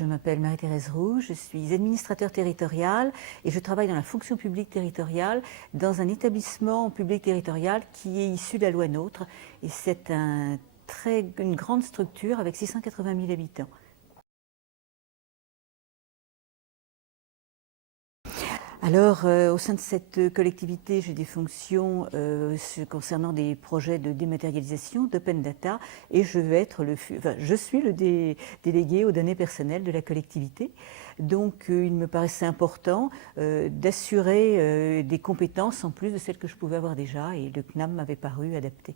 Je m'appelle Marie-Thérèse Roux, je suis administrateur territorial et je travaille dans la fonction publique territoriale dans un établissement public territorial qui est issu de la loi NOTRe et c'est une grande structure avec 680 000 habitants. Alors, au sein de cette collectivité, j'ai des fonctions concernant des projets de dématérialisation, d'open data, et je suis le délégué aux données personnelles de la collectivité. Donc, il me paraissait important d'assurer des compétences en plus de celles que je pouvais avoir déjà, et le CNAM m'avait paru adapté.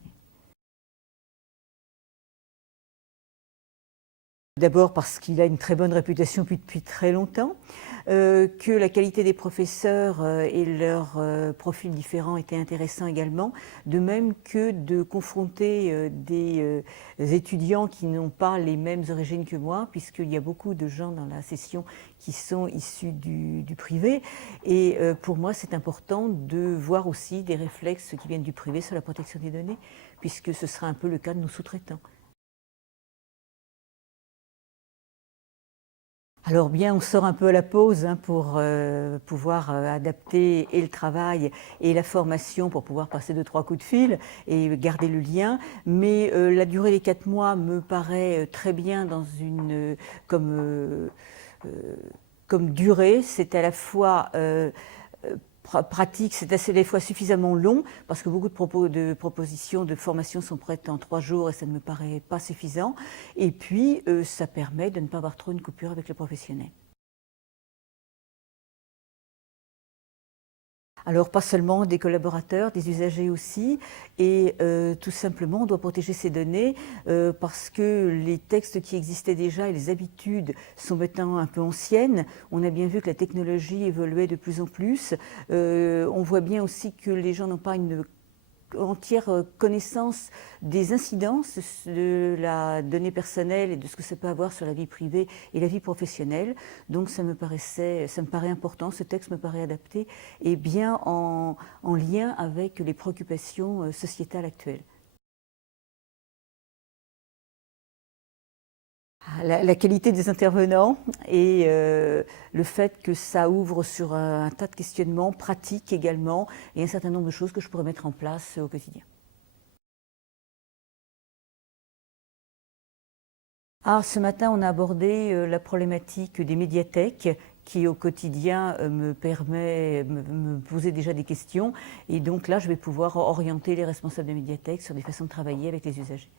D'abord parce qu'il a une très bonne réputation depuis très longtemps, que la qualité des professeurs et leurs profils différents étaient intéressants également, de même que de confronter des étudiants qui n'ont pas les mêmes origines que moi, puisqu'il y a beaucoup de gens dans la session qui sont issus du privé. Et pour moi, c'est important de voir aussi des réflexes qui viennent du privé sur la protection des données, puisque ce sera un peu le cas de nos sous-traitants. Alors bien, on sort un peu à la pause pour pouvoir adapter et le travail et la formation pour pouvoir passer 2-3 coups de fil et garder le lien. Mais la durée des 4 mois me paraît très bien comme durée. C'est à la fois pratique, c'est des fois suffisamment long parce que beaucoup de propositions de formation sont prêtes en 3 jours et ça ne me paraît pas suffisant. Et puis, ça permet de ne pas avoir trop une coupure avec le professionnel. Alors pas seulement des collaborateurs, des usagers aussi, et tout simplement on doit protéger ces données parce que les textes qui existaient déjà et les habitudes sont maintenant un peu anciennes. On a bien vu que la technologie évoluait de plus en plus. On voit bien aussi que les gens n'ont pas une entière connaissance des incidences de la donnée personnelle et de ce que ça peut avoir sur la vie privée et la vie professionnelle. Donc ça me paraît important, ce texte me paraît adapté et bien en lien avec les préoccupations sociétales actuelles. La qualité des intervenants et le fait que ça ouvre sur un tas de questionnements pratiques également et un certain nombre de choses que je pourrais mettre en place au quotidien. Ce matin, on a abordé la problématique des médiathèques qui, au quotidien, me poser déjà des questions. Et donc là, je vais pouvoir orienter les responsables de médiathèques sur des façons de travailler avec les usagers.